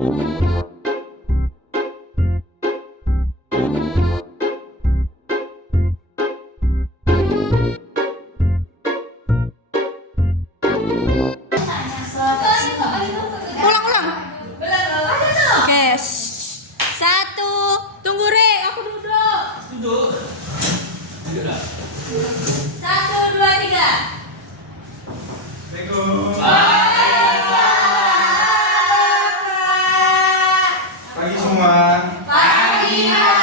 Ulang. Oke. Satu. Tunggu Re, aku duduk. Duduk dah. 1, 2, 3. Pagi semua. Pagi, Pak.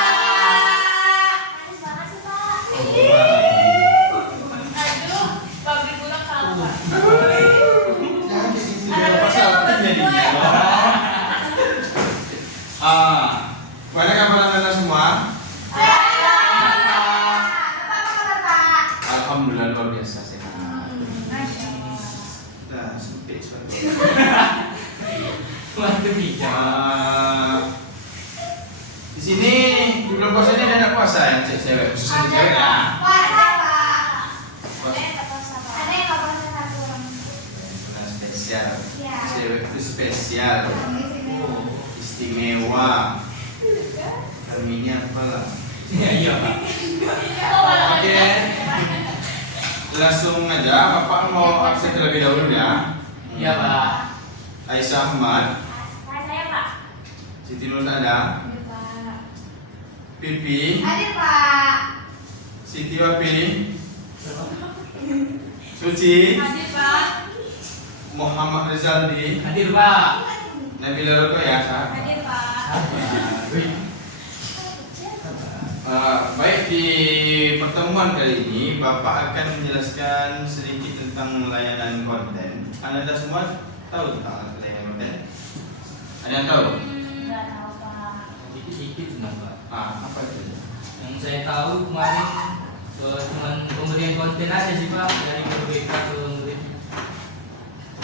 Aduh, pabrik pulang sama. Mana kabar anda semua? Alhamdulillah luar biasa sehat. Nah, sempit seperti itu. Di sini di bulan puasa ini ada puasa yang cewek khusus untuk cewek ya. Spesial. Cewek itu spesial. Istimewa. Kami apa lah? Iya, Pak. Oke. Langsung aja, Bapak mau absen terlebih dahulu ya. Iya, Pak. Aisyah Ahmad, Siti Nur ada, Pipi, Siti Wapi, Suci, Hadir, Pak. Muhammad Rizaldi, Hadir, Pak. Nabila Rokoya. Hadir, Pak. Baik, di pertemuan kali ini Bapak akan menjelaskan sedikit tentang layanan konten. Anda semua tahu tentang layanan konten? Ada yang tahu? Nggak tahu, Pak. Dikit-dikit senang, Pak. Apa itu? Yang saya tahu kemarin cuman pemberian konten aja sih, Pak, dari BK ke murid.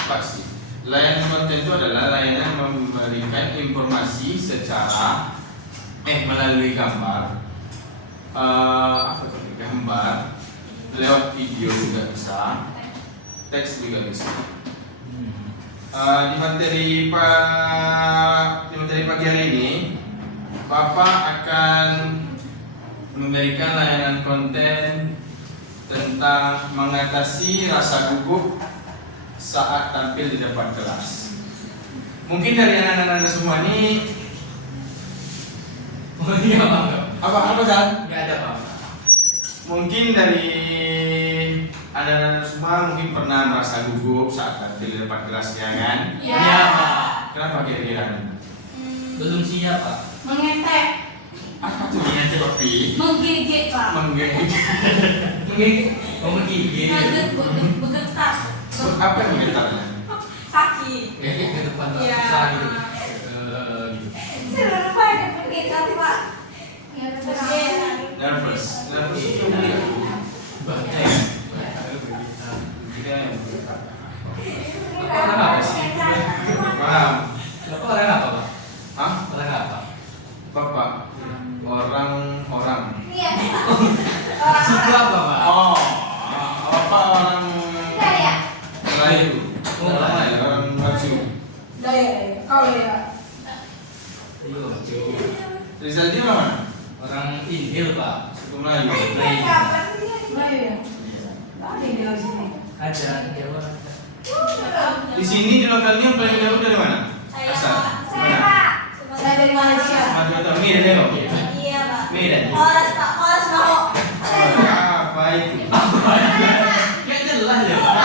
Pasti. Layanan konten itu adalah layanan memberikan informasi secara melalui gambar, gambar, lewat video juga bisa, teks juga bisa. Di materi pagi hari ini, Bapak akan memberikan layanan konten tentang mengatasi rasa gugup saat tampil di depan kelas. Mungkin dari anak-anak semua ini Oh iya, Pak. apa kan? Nggak ada, Pak. Mungkin dari anak-anak semua mungkin pernah merasa gugup saat tampil di depan kelas ya kan? Iya, Pak. Kenapa kira-kira? Belum siap, Pak. Mengetek. Apa tuh yang Kopi? Menggigit, Pak. Menggigit. Menggigit. Bergetar. Apa yang menggetarnya? Kaki. Ke depan, Pak. Iya. Susah gitu. Gitu. Seluruh badan bergetar, Pak. Nervous itu mengganggu. Bahaya ya. Tidak yang bergetar. Orang apa sih? Paham? Bapak orang apa, Pak? Hah? Orang apa? Bapak orang-orang. Suku apa, Pak? Oh, Bapak orang Melayu. Oh, Melayu. Orang Melayu. Kau ya. Iya, Cuk. Rizaldi orang mana? Orang India, Pak. Suku Melayu. Ada Jawa. Di sini di lokal ini yang paling jauh dari mana? Asal. Mana? Saya dari Malaysia. Madura, Medan ya, Pak? Iya, Pak. Medan. Horas, Pak. Horas mau. Apa itu? Ya jelas ya, Pak.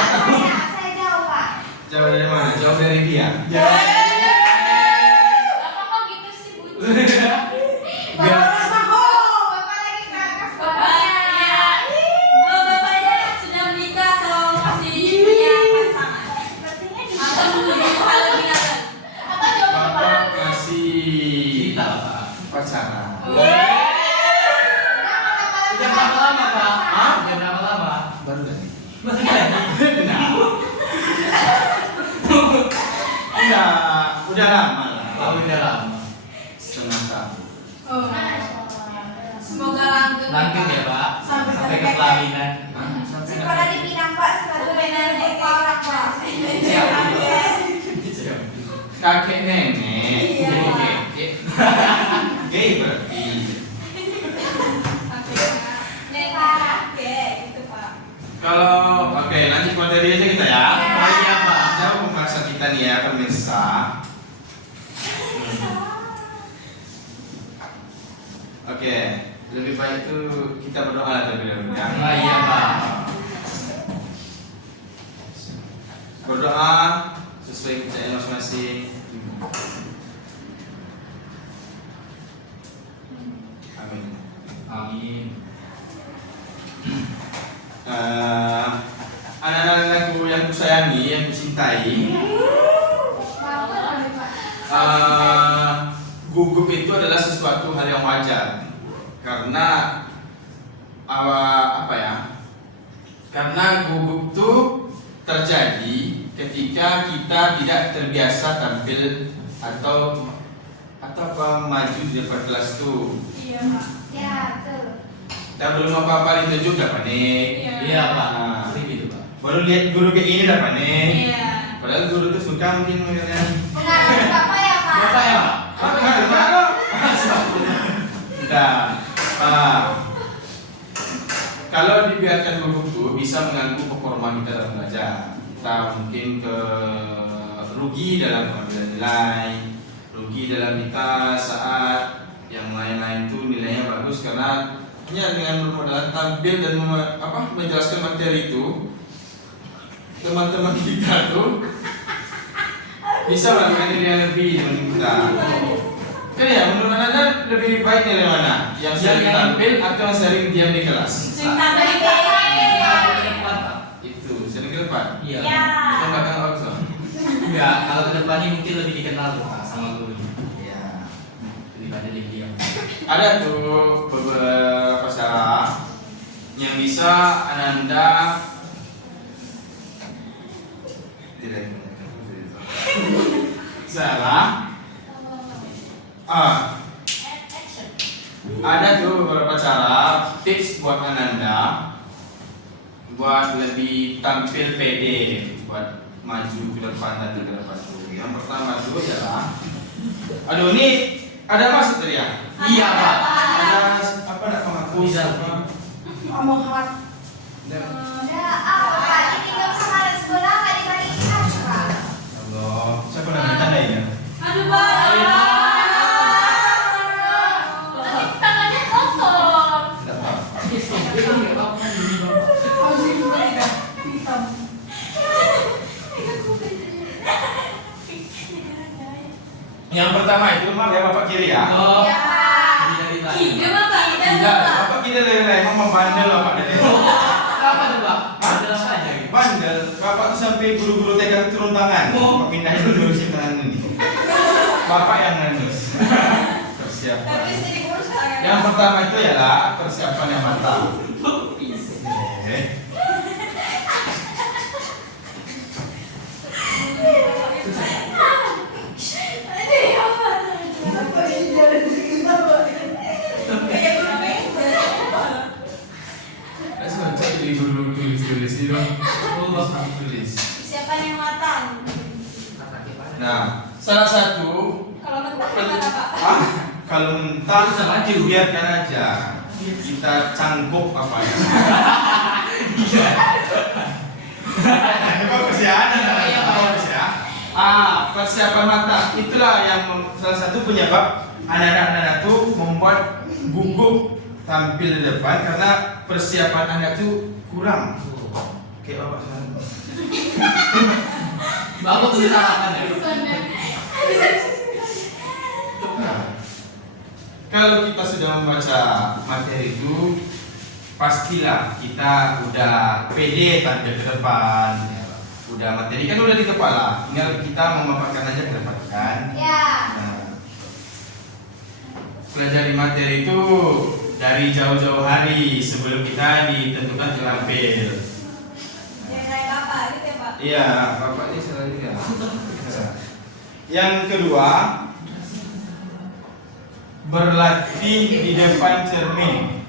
Saya jauh, Pak. Jauh dari mana? Jauh dari dia. Bapak kok gitu sih, Bu? Horas mau. Bapak lagi ngangkas bapaknya. Oh, bapaknya sudah menikah atau masih punya pasangan? Atau menuju hal lebih lanjut? Atau jauh Bapak kasih Kita, Pak. pacaran. Udah berapa lama, Pak? Hah? Udah berapa lama? Baru tadi. Masih lagi. Udah lama lah. Oh, udah lama. Setengah tahun. Semoga langgeng. Langgeng ya, Pak. Sampai Sampai ke kakek. pelaminan. Hah? Sampai Sekolah di Pinang, Pak. Sepatu nenek orang, Pak. Siap. Siap. kakek nenek. berarti. Gitu Pak. Kalau oke, lanjut materi aja kita ya. Iya, Pak. Jauh pemirsa kita nih ya, pemirsa. Oke, lebih baik itu kita berdoa terlebih dahulu ya. Nah, iya, Pak. Berdoa sesuai kepercayaan masing-masing. Amin. Amin. Anak-anakku yang kusayangi, yang kucintai, gugup itu adalah sesuatu hal yang wajar karena apa ya? Karena gugup itu terjadi ketika kita tidak terbiasa tampil atau maju di depan kelas tuh. Iya Pak. Ya, betul. Kita belum apa-apa ditunjuk udah panik. Iya, Pak. Nah, Sering gitu, Pak. baru lihat guru kayak ini udah panik. Iya. Padahal guru tuh suka mungkin mengenai Pengaruh Bapak ya, Pak? Bapak ya, Pak? Kalau dibiarkan gugup tuh bisa mengganggu performa kita dalam belajar. Kita mungkin rugi dalam pengambilan nilai, rugi dalam kita saat yang lain-lain tuh nilainya bagus karena hanya dengan bermodal tampil dan menjelaskan materi itu teman-teman kita tuh bisa melakukan nilai yang lebih dibanding kita. Kan ya, menurut Anda lebih baik nilai mana? Yang sering tampil atau yang sering diam di kelas? Cerita dari Itu sering ke depan. Iya. Ya. Itu belakang Okso. Enggak, kalau ke depan ini mungkin lebih dikenal tuh, Pak, sama gurunya. Iya. Daripada dia diam. Ada tuh beberapa cara yang bisa Ananda salah. Ada tuh beberapa cara tips buat Ananda buat lebih tampil pede, buat maju ke depan dan ke depan tuh. Yang pertama tuh adalah, aduh ini ada masuk tadi ya? Iya, Pak. Ada apa nak pengaku? Bisa. Omong hot. Ya, apa, Pak? Ini nggak usah kalian sekolah, nggak dibagi kelas, Pak. Allah, siapa namanya tanda ya? Aduh Pak. Tangannya kotor. Tidak tahu. Yang pertama itu maaf ya Bapak kiri ya. Oh. Ya, Pak. Dari tadi. Iya Bapak, kita Tidak, Bapak. Bapak kiri dari emang membandel Bapak dari. Apa tuh, Pak? Ada apa aja gitu? Bandel, Bapak tuh sampai guru-guru TK turun tangan. Oh. Bapak pindahin dulu si tangan ini. Bapak yang nangis. Tapi Persiapan. sedih kurus tangannya. Yang pertama itu ialah persiapan yang matang. Eh, Saya jadi guru tulis ini dong. Oh, Bapak. Tulis. Persiapan yang matang. Nah, salah satu Kalau mentah gimana Pak? kalau mentah Bisa maju. biarkan aja. Kita cangkup apa ya? Bagus ya, Iya, Pak. bagus ya. Persiapan mata itulah yang salah satu penyebab anak-anak tuh membuat gugup tampil di depan karena persiapan anak tuh kurang. Kayak bapak sekarang. Bapak tulis apa ya? Nah, kalau kita sudah membaca materi itu, pastilah kita udah pede tampil ke depan. Udah materi kan udah di kepala, tinggal kita memaparkan aja ke depan kan. Ya. Nah, pelajari materi itu dari jauh-jauh hari sebelum kita ditentukan tampil. Ya kayak Bapak gitu ya Pak. Iya, bapak ini salah juga. Yang kedua, berlatih di depan cermin.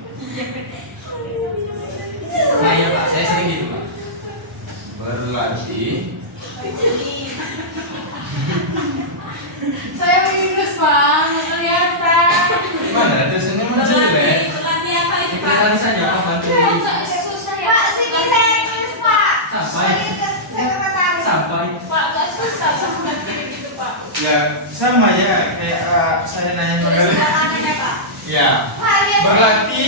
Nah, iya, Pak. Saya sering gitu, Pak. Berlatih Saya minus Bang, kelihatan. Ya sama ya kayak saya nanya Tulis kembali. belakangnya Pak. Ya. Berarti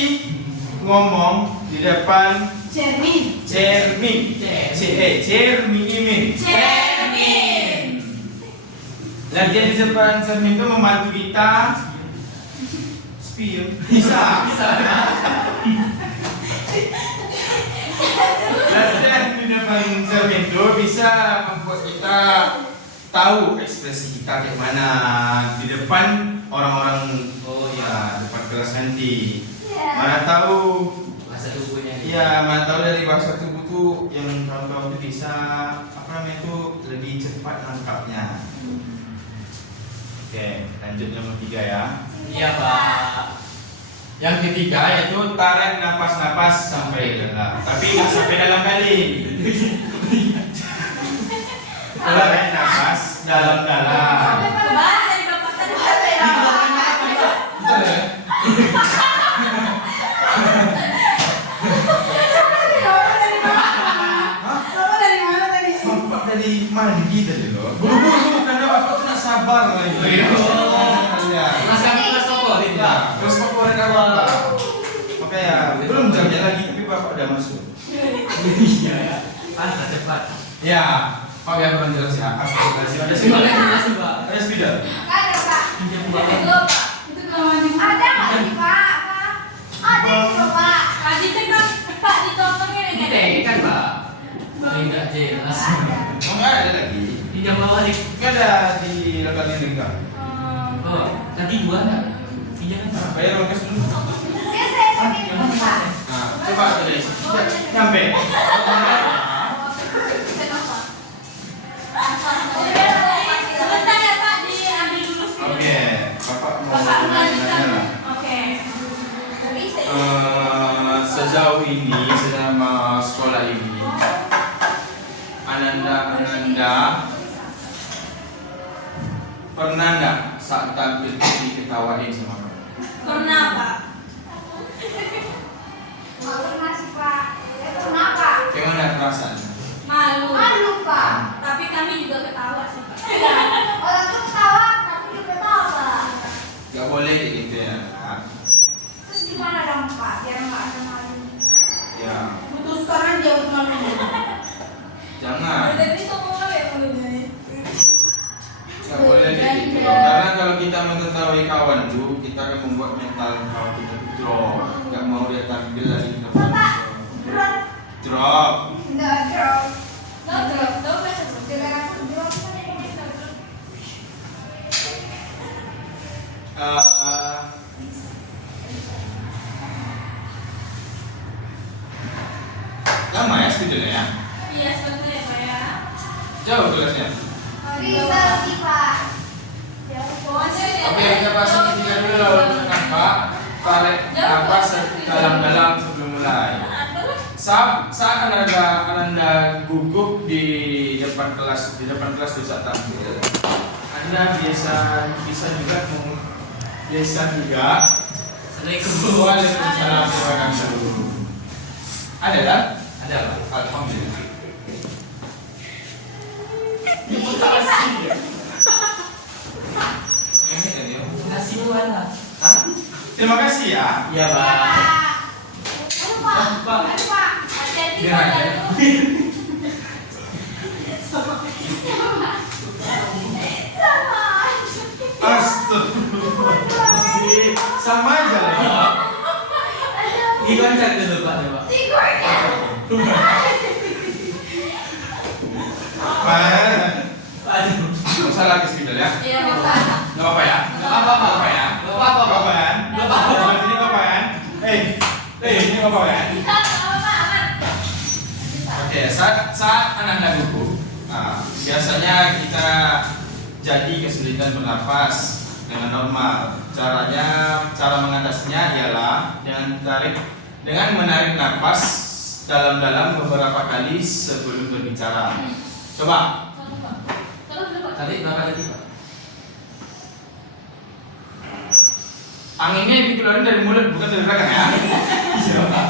ngomong di depan Cermin. cermin. Cermin. Cermin. Latihan di depan cermin itu membantu kita spion. Bisa. Latihan di depan cermin itu bisa membuat kita tahu ekspresi kita kayak mana di depan orang-orang. Oh ya, depan kelas nanti. Mana tahu Bahasa tubuhnya. iya, mana tahu dari bahasa tubuh tuh yang kawan-kawan tuh bisa apa namanya tuh lebih cepat nangkapnya. Oke, lanjut nomor 3 ya. Iya Pak. Yang ketiga yaitu tarik napas-napas sampai dalam. Tapi nggak sampai dalam kali. Tarik napas dalam-dalam. Kebalik dari Bapak tadi apa ya? Betul ya? Bapak dari mandi tadi loh. Buru-buru karena bapak tuh nggak sabar lagi. Ya. Mas kami kelas favorit Pak. Terus favorit apa? Makanya belum jamnya lagi tapi bapak udah masuk. Iya. Pantas cepat. Ya, Pak yang kurang jelas ya. Astagfirullahaladzim. Ada Terima spidol. kasih Pak. Ada spidol. Ada Pak. Pinjam Itu Bapak. Pak. Itu namanya. Ada nggak sih Pak? Ada juga Pak. Tadi itu kan Pak ditotongnya nih kan. Kan Pak. Enggak jelas. Oh nggak ada lagi. Pinjam Bapak nih. Nggak ada di lokal ini enggak. Oh, tadi dua enggak? Pinjam Pak. Bayar ongkos dulu. Ya saya sakit Pak. Nah, coba tuh dari sini. Nyampe. Sebentar ya Pak, diambil dulu spidol. Oke, bapak mau Bapak melanjutkan. nanya lah. Oke. Sejauh ini selama sekolah ini Ananda pernah nggak saat tampil diketawain sama kamu? Pernah Pak. Nggak pernah sih Pak. Pernah Pak. Gimana perasaannya? Malu. Malu Pak. Tapi kami juga ketawa sih Pak. Orang tuh ketawa tapi juga ketawa. Gak boleh kayak gitu ya. Terus gimana dong Pak? Biar nggak ada malu. Ya, Putuskan aja untuk malu. jangan. Berarti sama malu ya malunya. Gak boleh kayak gitu. Karena kalau kita mengetahui kawan tuh, kita akan membuat mental kawan kita tuh drop. Gak mau dia tampil lagi ke depan. Drop. Drop. Nggak drop. No drop, no pressure drop. Dengan aku drop. Lama ya sebetulnya ya? Iya sebentar ya Pak ya. Jauh kelasnya. Bisa sih Pak. Oke, kita bahas yang ketiga dulu lawan Pak. Tarik napas dalam-dalam sebelum mulai. Saat Ananda gugup di depan kelas tuh saat tampil, Anda bisa juga Assalamualaikum. Waalaikumsalam warahmatullahi. Ada kan? Ada Pak. Alhamdulillah. Ini kan ya? Kasih buat lah. Hah? Terima kasih ya. Iya Pak. Aduh Pak. Pak. Aduh Pak. Hati-hati Biar Pak. aja. Sama. Astagfirullahaladzim. Sama aja lagi. Digoncang dulu Pak. Pak. Tigurnya. Aduh. Nggak usah lagi sebetulnya ya. Iya Pak. Salah. Nggak apa-apa ya. Nggak apa-apa. Nggak apa ya. Nggak apa-apa, Pak. Nggak apa kan? Nggak apa-apa. Ini nggak apa kan? Ini nggak apa kan? Kita sama Pak aman. Oke, saat Ananda gugup, biasanya kita jadi kesulitan bernapas dengan normal. Cara mengatasinya ialah dengan menarik napas dalam-dalam beberapa kali sebelum berbicara. Coba. Satu Pak. Terus dulu Pak. Tadi berapa tadi Pak? Anginnya dikeluarin dari mulut bukan dari belakang ya. Coba.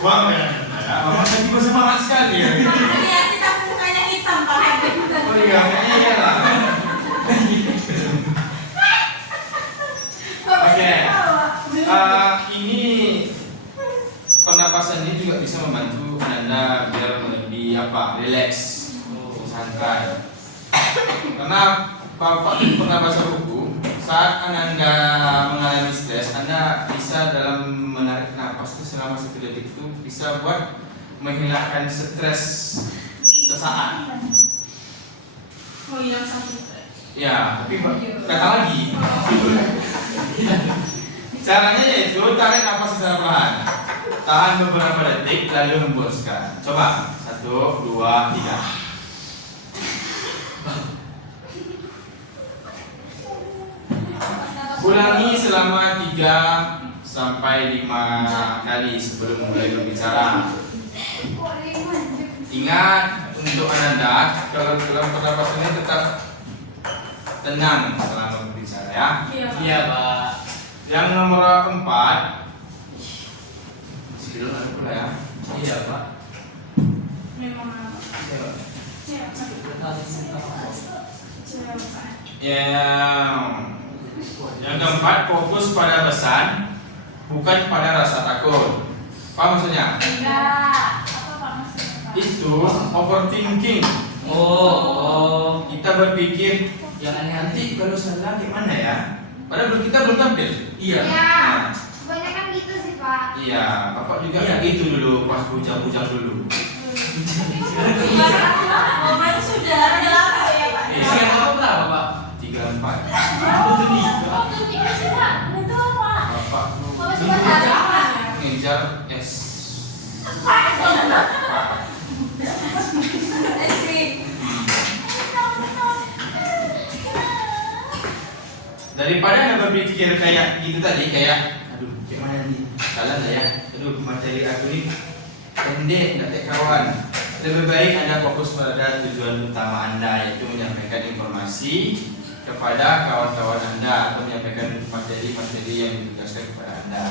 Wah, Mama tadi bersemangat sekali ya. Hati-hati tapi mukanya hitam Pak. Oh iya, kayaknya iya lah. Oke. Ini pernapasan ini juga bisa membantu Anda biar lebih rileks, santai. Karena Bapak pernah baca buku, saat Anda mengalami stres, Anda bisa dalam menarik napas itu selama 1 detik itu bisa buat menghilangkan stres sesaat. Oh iya sakit. Ya, tapi kata lagi. Caranya yaitu tarik napas secara perlahan. Tahan beberapa detik lalu hembuskan. Coba 1, 2, 3. Ulangi selama 3 sampai 5 kali sebelum mulai berbicara. Ingat untuk Anda kalau dalam pernapasan ini tetap tenang selama berbicara ya. Iya Pak. Yang nomor 4 sebelum ada pula ya. Iya Pak. Memang apa? Yang keempat, fokus pada pesan, bukan pada rasa takut. Apa maksudnya? Enggak. Apa Pak maksudnya? Itu overthinking. Oh. Kita berpikir Yang aneh-aneh. nanti kalau salah gimana ya? Padahal kita belum tampil. Iya. Nah, Kebanyakan gitu sih Pak. iya, Bapak juga Iya. gitu dulu pas bujang-bujang dulu. Oh berarti sudah ada lama ya Pak? Iya. Usia Bapak berapa Pak? 3, 4. Oh tuh nikah sih Pak. Betul Pak. Bapak tuh Kalau cuma satu Pak. ngejar S. Daripada Anda berpikir kayak gitu tadi, kayak aduh gimana nih, salah nggak ya, aduh materi aku ini pendek, nggak kayak kawan. Lebih baik Anda fokus pada tujuan utama Anda, yaitu menyampaikan informasi kepada kawan-kawan Anda atau menyampaikan materi-materi yang ditugaskan kepada Anda.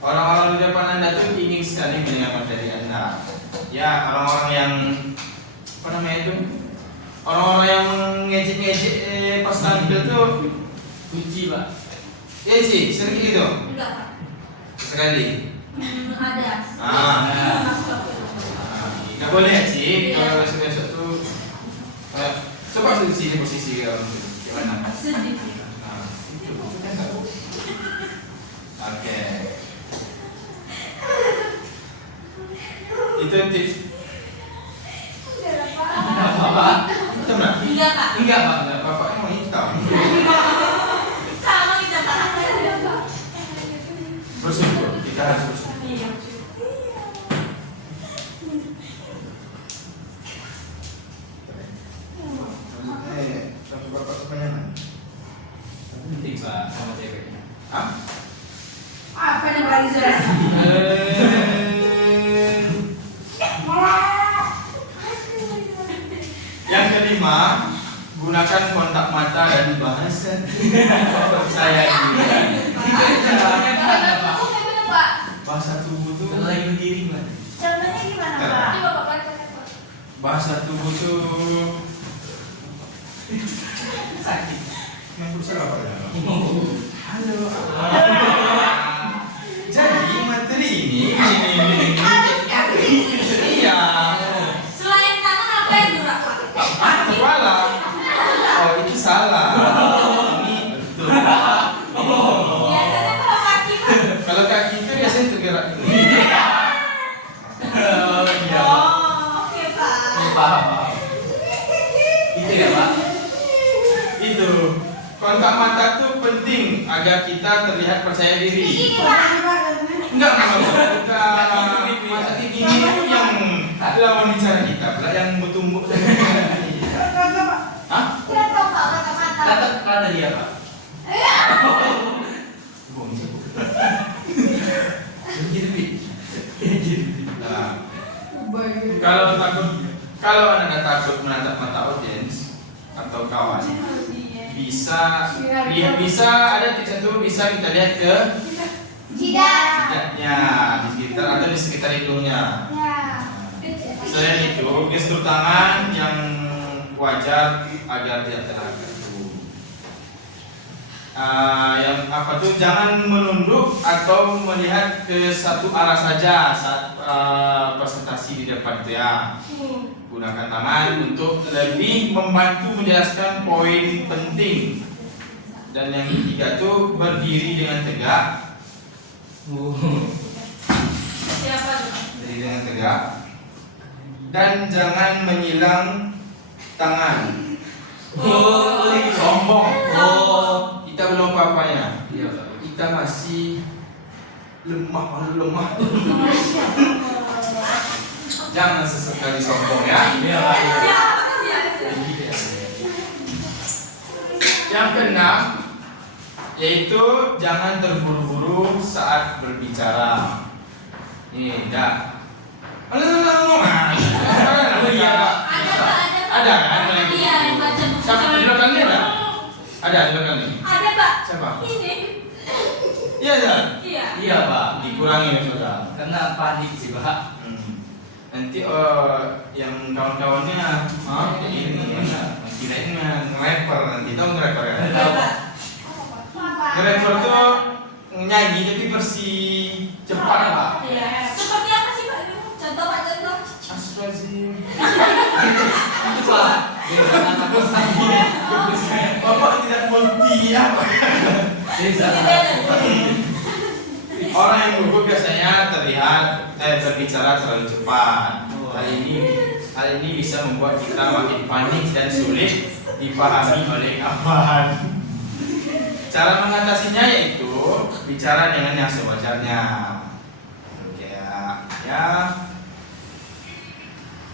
Orang-orang di depan Anda tuh ingin sekali mendengar materi Anda. Ya, orang-orang yang apa namanya itu? Orang-orang yang ngejek-ngejek pas tampil tuh Kunci Pak. ya sih, sering gitu. Enggak Pak. Sekali. Ada. Nggak boleh sih kalau besok-besok tuh coba sih di posisi gimana? Sedih. Nah, itu kan nggak. Oke. Itu tips. Kenapa Pak? Hitam nggak? Enggak Pak. Enggak Pak. Enggak. Bapak emang hitam. Sama kita Pak. Bersyukur, kita harus bersyukur. Iya. Tapi bapak kebanyakan. Penting Pak sama ceweknya. Hah? Apa yang lagi jelas? Yang kelima, gunakan kontak mata dan bahasa saya juga. Itu caranya gimana Pak? Gimana Pak? Bahasa tubuh tuh, Kalau lagi berdiri gimana? Contohnya gimana Pak? Coba Pak katakan Pak. bahasa tubuh tuh Sakit. yang berusaha apa ya? Oh. Halo. Jadi materi ini iya. Selain tangan apa yang gerak Pak? Kepala. Oh itu salah. Ini betul. Biasanya kalau kaki Pak. Kalau kaki itu biasanya tergerak. Oh iya Pak. Oh, oke Pak. Paham Pak. Itu ya Pak. Itu kontak mata tuh penting agar kita terlihat percaya diri. Ini Pak. Enggak mata tinggi itu yang lawan bicara kita, pula yang bertumbuk sama Hah? Tidak tahu Pak kata-kata. Kata dia Pak. Bohong sih. Nah, kalau Anda takut menatap mata audiens atau kawan, bisa ada tips satu, bisa kita lihat ke jidatnya di sekitar atau di sekitar hidungnya. Selain itu, gestur tangan yang wajar agar tidak terangkat. Yang apa tuh, jangan menunduk atau melihat ke satu arah saja saat presentasi di depan itu ya. Gunakan tangan untuk lebih membantu menjelaskan poin penting. Dan yang ketiga tuh, berdiri dengan tegak. Siapa tuh? Berdiri dengan tegak. Dan jangan menyilang tangan. Sombong. Kita belum apa-apanya. Kita masih lemah. Jangan sesekali sombong ya. Siapa? Yang keenam yaitu jangan terburu-buru saat berbicara. Ini dah. Ada kan? Iya, yang baca buku. Siapa di belakang ini ada? Ada di belakang ini. Ada, Pak. Siapa? Ini. Iya, Jan. Iya. Iya Pak, Dikurangi ya saudara. karena panik sih Pak. Nanti yang kawan-kawannya ini kirain nge-rapper nanti, tahu nge-rapper ya? Iya, Pak. Nge-rapper tuh nyanyi tapi versi cepat Pak. Iya. Seperti apa sih, Pak? Contoh, Pak, contoh. Astagfirullahaladzim. Itu Pak. Bapak tidak mengerti apa. Orang yang gugup biasanya terlihat berbicara terlalu cepat. Hal ini bisa membuat kita makin panik dan sulit dipahami oleh kawan. Cara mengatasinya yaitu bicara dengan yang sewajarnya.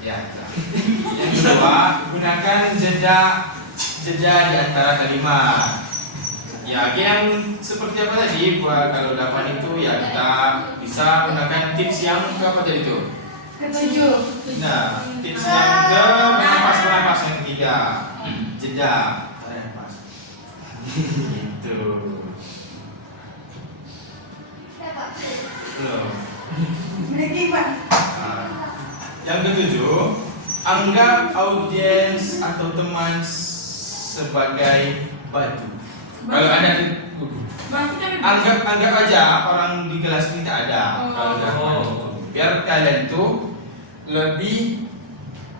Yang kedua, gunakan jeda di antara kalimat. Ya, yang seperti apa tadi? Kalau dapat itu ya kita bisa gunakan tips yang apa tadi itu? Ketujuh. Nah, tips yang ke bernapas yang ketiga, jeda, tarik nafas. Gitu. Belum. Nah, yang ketujuh, anggap audiens atau teman sebagai batu. Kalau ada anggap aja orang di kelas kita ada. Kalau ada biar kalian tuh lebih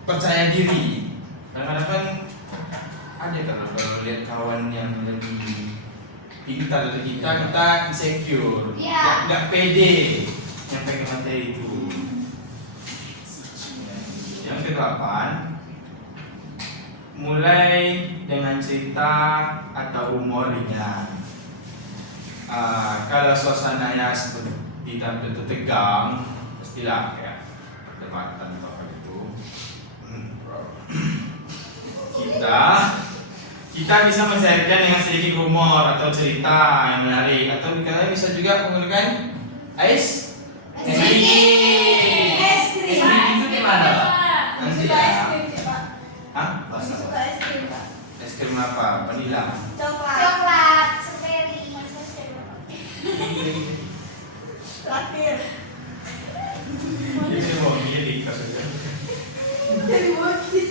percaya diri. Kadang-kadang kan ada kalau lihat kawan yang lebih pintar dari kita insecure, nggak pede nyampe ke materi itu. Yang kedelapan, mulai dengan cerita atau humor ringan. Kalau suasananya seperti tampil tegang, pastilah ya perdebatan atau apa itu. Kita bisa mencairkan dengan sedikit humor atau cerita yang menarik, atau kalian bisa juga menggunakan ice cream. Itu gimana Pak? Nanti Suka es ya. krim, Pak. Hah? Suka es krim, Pak. Es krim apa? Vanilla. Coklat, strawberry. Terakhir. Ini mau milih saja.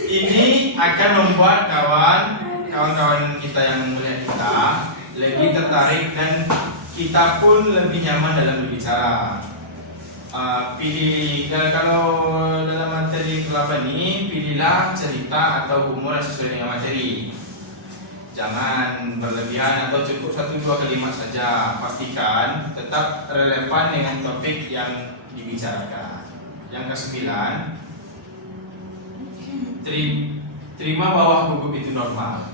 Ini akan membuat kawan-kawan kita yang melihat kita lebih tertarik dan kita pun lebih nyaman dalam berbicara. Pilih kalau dalam materi kelapa ini, pilihlah cerita atau humor yang sesuai dengan materi. Jangan berlebihan atau cukup 1-2 kalimat saja. Pastikan tetap relevan dengan topik yang dibicarakan. Yang ke-9, terima bahwa gugup itu normal.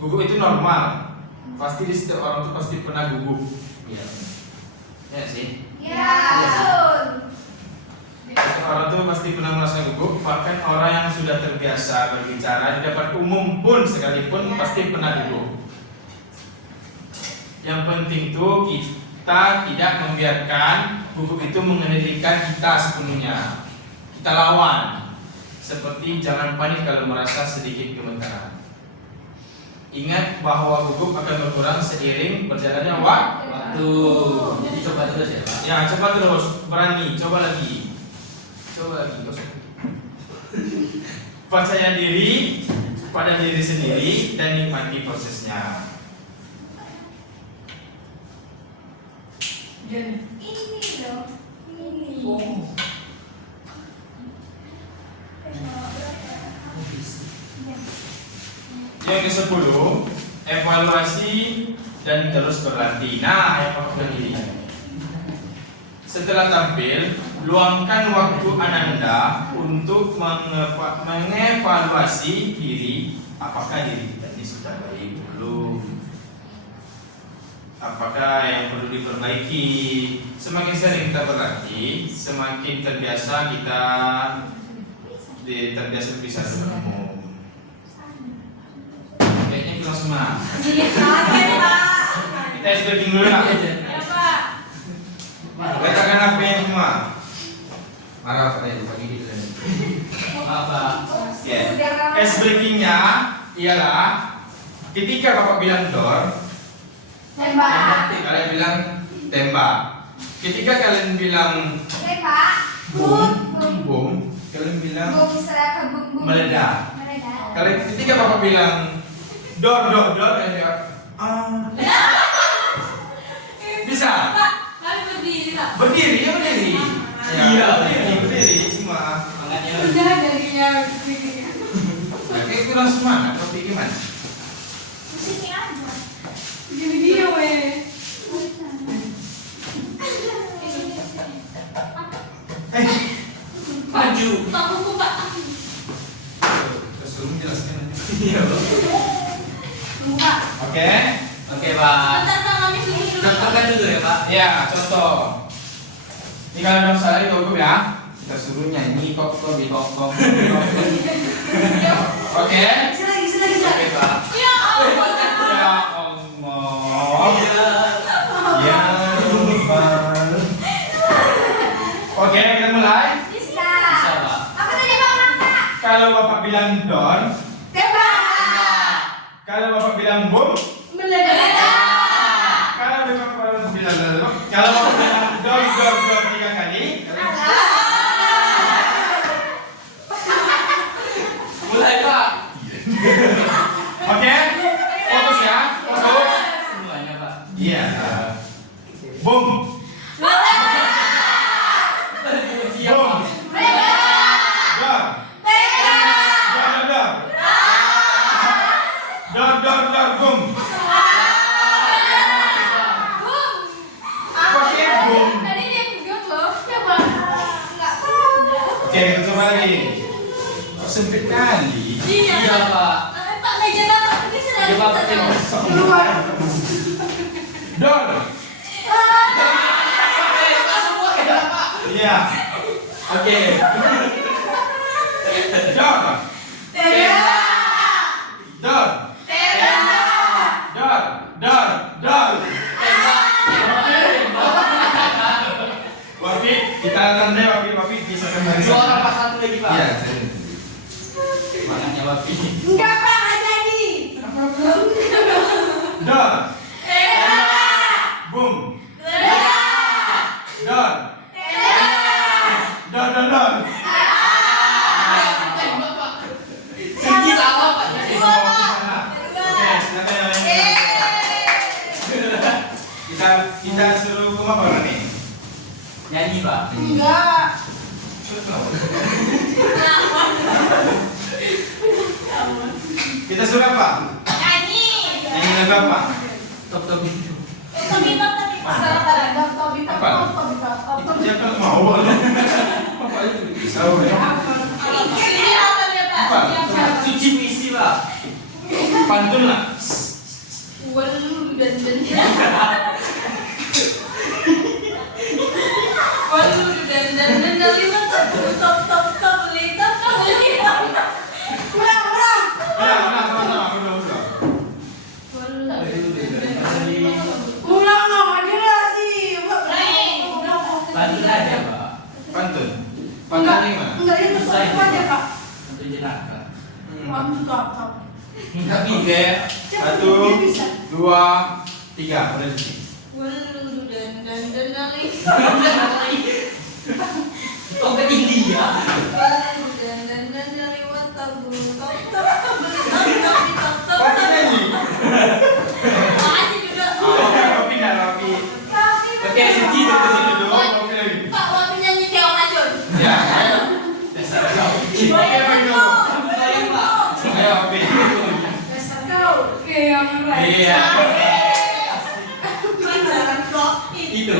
Gugup itu normal. Pasti di setiap orang itu pasti pernah gugup. Iya. Ya sih. Setiap orang itu pasti pernah merasa gugup. Bahkan orang yang sudah terbiasa berbicara di depan umum pun sekalipun pasti pernah gugup. Yang penting itu kita tidak membiarkan gugup itu mengendalikan kita sepenuhnya. Kita lawan. Seperti jangan panik kalau merasa sedikit gemetaran. Ingat bahwa gugup akan berkurang seiring berjalannya waktu. Jadi coba terus ya Pak. Ya, coba terus, berani, coba lagi. Gosok. Percaya diri pada diri sendiri dan nikmati prosesnya. Ini loh. Ini. Oh. Yang ke-10, evaluasi dan terus berlatih. Nah, evaluasi diri. Setelah tampil, luangkan waktu Ananda untuk mengevaluasi diri. Apakah diri kita ini sudah baik belum? Apakah yang perlu diperbaiki? Semakin sering kita berlatih, semakin terbiasa kita berbicara dengan umum. Kayaknya kurang semangat. Kita stretching dulu ya. Ya Pak. Katakan apa yang semua? Marah Pak itu pagi gitu. Maaf Pak. Ya. Ice breakingnya ialah ketika Bapak bilang door, Tembak. kalian bilang tembak. Ketika kalian bilang Tembak. Bum. Bum. boom, kalian bilang Bum seraka bum bum. meledak. Meledak. Kalian ketika Bapak bilang door, kalian bilang bisa. Pak, kami berdiri Pak. Berdiri, ya berdiri. Iya, berdiri semua. Tangannya Udah darinya. Nah, kayak kurang semangat, tapi gimana? Di sini aja. Video weh. maju. Pak buku Pak. Terus dulu menjelaskan. Iya Pak. Tunggu Pak. Oke. Oke Pak. Bentar Pak, kami susun dulu. Contohkan dulu ya Pak. Ya, contoh. Ini kalau dalam salah itu ya. Kita suruh nyanyi kok di kok. Oke. Lagi. Oke Pak. Ya Allah. Ya Allah. Ya Tuhan. Oke, kita mulai. Bisa. Bisa Pak. Apa tadi Bang Rangga? Kalau Bapak bilang don, Tembak. kalau Bapak bilang boom, Meledak. kalau Bapak bilang don 3 kali. Mulai Pak. Oke. Fokus ya. Fokus. Semuanya Pak. Iya. Boom. Siap Boom. Pak. Dor. Dor, boom. Pakai boom. Tadi dia mute loh. Coba. Enggak pernah. Oke, kita coba lagi. Kok sempit kali? Iya. Iya Pak. Pak meja Bapak ini sudah Ya Pak. keluar. Dor. Semua ya Pak. Iya. Oke. Dor. Dor. Dor. Wapi, kita tandai Wapi bisa kembali. Suara Pak satu lagi Pak. Iya. Semangatnya Wapi. Enggak Pak, nggak jadi. Dor. Boom. Dor. Dor. Segi sama Pak. Oke, silakan yang lain. Kita suruh apa nih? Nyanyi Pak. Enggak. Kita suruh apa? Nyanyi. Nyanyi lagu apa? Top itu. Tobi Pak. Apa? Ya kan mau. Apa itu bisa ya? Ini apa dia Pak? Apa? Suci puisi Pak. Pantun lah. Walu dan Walu dan lima top lima. Ulang. Ya, sama-sama. Udah. Ulang dong, ada sih. Bantu aja Pak. Pantun. Pantunnya gimana? Enggak itu satu aja Pak. Untuk jenaka. Kamu top. Tapi Oke. 1, 2, 3. Udah di sini. Walu dan Kok ke India? Papi nyanyi. Makasih duduk. Papi nggak Papi. Pakai sedih tuh ke situ. Dulu Papi lagi. Pak, Wapi nyanyi Theo Racun. Ya, ayo. Papi apa itu? Bayang, Pak. Ayo Papi. Dasar kau. Oke, yang lain. Iya. Pelajaran vlog Itu.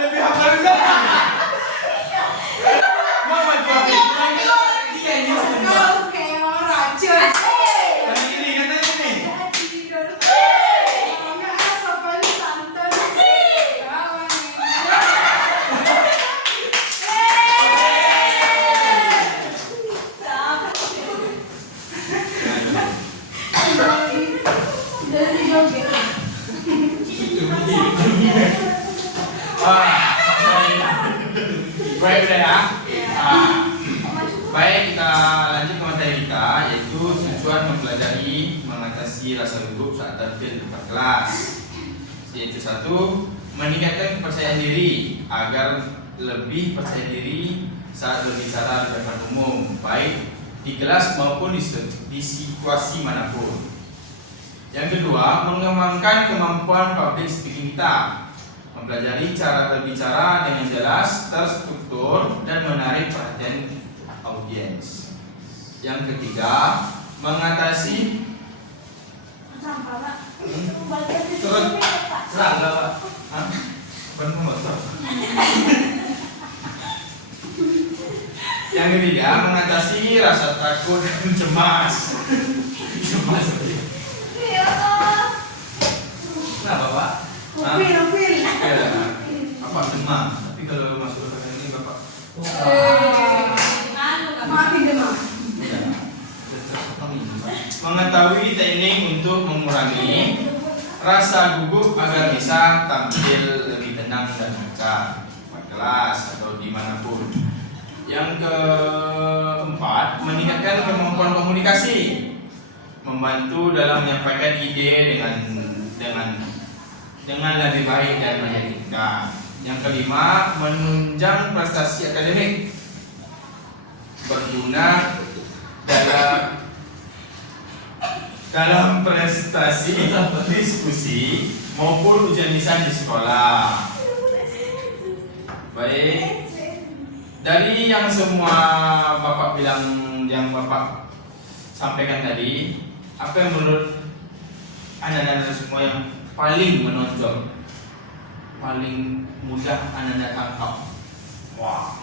Lebih hafal juga. Mau maju Papi. Dia ini Kau kayak orang racun. Kali ini katanya nih. Kalau nggak sopan santun. Kawan. Dari joget. Baik udah ya. Ah, baik kita lanjut ke materi kita yaitu tujuan mempelajari mengatasi rasa gugup saat tampil di depan kelas. Yaitu satu, meningkatkan kepercayaan diri agar lebih percaya diri saat berbicara di depan umum, baik di kelas maupun di situasi manapun. Yang kedua, mengembangkan kemampuan public speaking kita, mempelajari cara berbicara dengan jelas, terstruktur, dan menarik perhatian audiens. Yang ketiga, mengatasi Sampah, Pak. Turun. serangga, Pak. Hah? Bukan motor. Yang ketiga, mengatasi rasa takut dan cemas. Cemas. Ya Allah. Kenapa, Pak? Upil. Ya, apa demam? Tapi kalau masuk ke ini bapak Mati demam. ya, mengetahui teknik untuk mengurangi rasa gugup agar bisa tampil lebih tenang dan lancar di kelas atau dimanapun. Yang keempat, meningkatkan kemampuan komunikasi, membantu dalam menyampaikan ide dengan lebih baik dan meyakinkan. Yang kelima, menunjang prestasi akademik, berguna dalam prestasi diskusi maupun ujian lisan di sekolah. Baik, dari yang semua Bapak bilang, yang Bapak sampaikan tadi, apa yang menurut Anda semua yang paling menonjol, paling mudah Anda tangkap? Wah.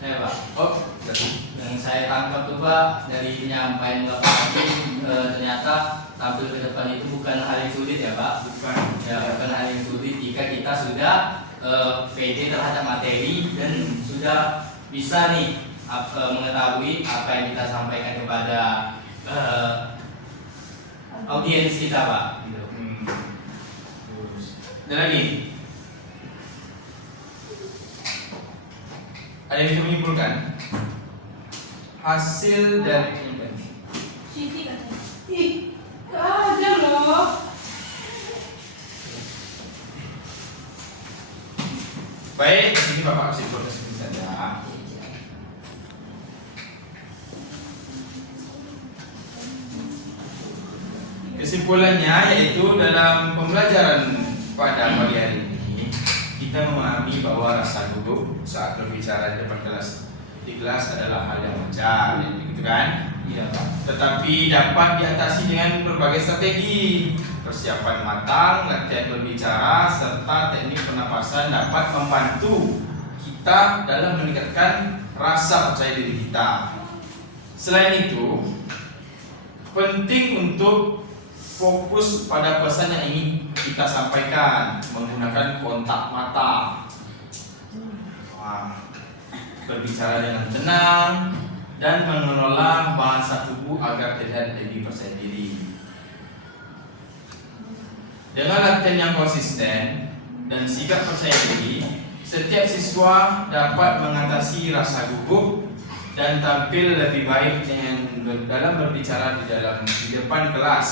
Saya, Pak. Oh, yang saya tangkap tuh, Pak, dari penyampaian Bapak tadi, ternyata tampil ke depan itu bukan hal yang sulit ya, Pak. Bukan. Ya, bukan hal yang sulit jika kita sudah pede terhadap materi dan sudah bisa nih mengetahui apa yang kita sampaikan kepada audiens kita, Pak. Gitu. Terus. Ada lagi? Ada yang bisa menyimpulkan hasil dari penelitian? Siti katanya. Ih, ada loh. Baik, ini Bapak simpulkan sedikit saja. Kesimpulannya yaitu dalam pembelajaran pada pagi hari ini kita memahami bahwa rasa gugup saat berbicara di depan di kelas adalah hal yang wajar, gitu kan? Iya, Pak. Tetapi dapat diatasi dengan berbagai strategi. Persiapan matang, latihan berbicara, serta teknik pernapasan dapat membantu kita dalam meningkatkan rasa percaya diri kita. Selain itu, penting untuk fokus pada pesan yang ingin kita sampaikan menggunakan kontak mata. Wah, berbicara dengan tenang dan mengelola bahasa tubuh agar terlihat lebih percaya diri. Dengan latihan yang konsisten dan sikap percaya diri, setiap siswa dapat mengatasi rasa gugup dan tampil lebih baik dalam berbicara di depan kelas.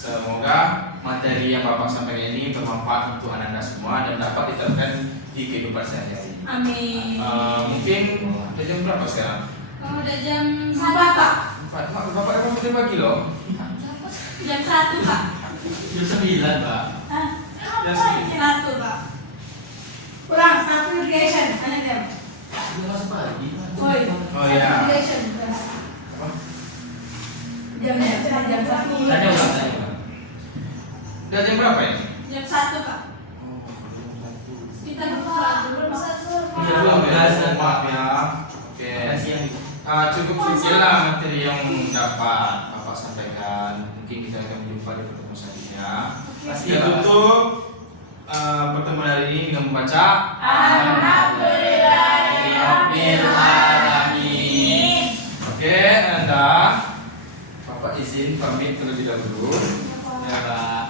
Semoga materi yang Bapak sampaikan ini bermanfaat untuk anak-anak semua dan dapat diterapkan di kehidupan sehari-hari. Amin. Mungkin udah jam berapa sekarang? Udah jam 4, Pak. Bapak emang udah pagi loh. Jam 1, Pak. Jam 9, Pak. Hah? Jam 1, Pak. Kurang 1 irrigation. Mana jam? Udah masuk pagi. Woi. Oh ya. Irrigation. Jamnya jam 1. Tanya ulang, tanya ulang. Udah jam berapa ini? Jam 1, Pak. Kita buka dulu, Belum Pak. sensor. Iya, Belum ya, Biasa. maaf ya. Oke. Kasih yang Cukup sekianlah materi yang dapat Bapak sampaikan. Mungkin kita akan berjumpa di pertemuan selanjutnya. Pasti, Kita Pak. tutup pertemuan hari ini dengan membaca Alhamdulillahirabbil alamin. Oke, Anda Bapak izin pamit terlebih dahulu. Ya, Pak.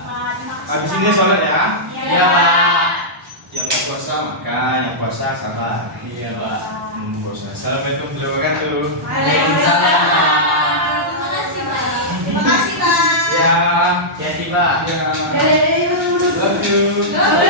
Habis ini sholat ya. Iya, Pak. Yang nggak puasa makan, yang puasa sabar. Iya, Pak. Puasa. Assalamualaikum warahmatullahi wabarakatuh. Waalaikumsalam. Terima kasih, Pak. Terima kasih, Pak. Ya, Hati-hati, Pak. ya. Dari Love you. Love you.